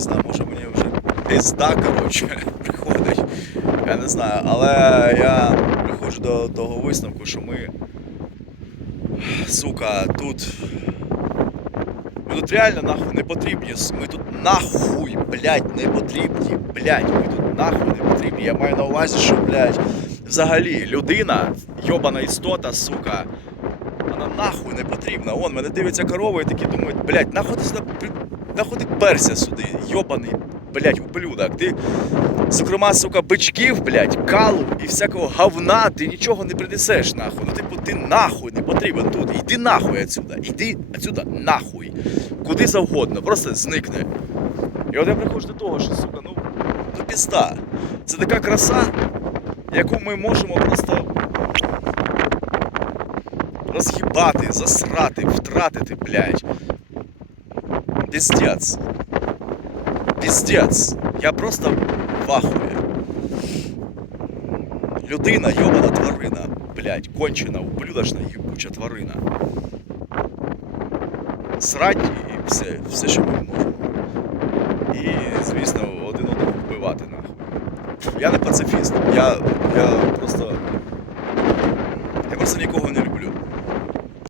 знаю, може мені вже пізда, коротше, приходить. Я не знаю, але я приходжу до того висновку, що ми. Сука, тут. Ми тут реально нахуй не потрібні. Ми тут нахуй, блядь, не потрібні. Блядь, ми тут нахуй не потрібні. Я маю на увазі, що, блядь, взагалі людина, йобана істота, сука. Вона нахуй не потрібна. Он мене дивиться корова і такі думають, блядь, нахуй ти сюди нахуй ти перся сюди, йобаний, блядь, ублюдок. Ти, зокрема, сука, бичків, блядь, калу і всякого говна ти нічого не принесеш нахуй. Ну, типу, ти нахуй не потрібен тут. Іди нахуй отсюда. Іди отсюда нахуй. Куди завгодно, просто зникни. І от я приходжу до того, що, сука, ну, ну пізда. Це така краса, яку ми можемо просто роз'їбати, засрати, втратити, блядь. Піздець. Піздець. Я просто в ахуї. Людина, йобана тварина, блядь, кончена, ублюдочна, їбуча тварина. Срать і все, все, що ми можемо. І, звісно, один одного вбивати нахуй. Я не пацифіст. Я, я просто. Я просто нікого не люблю.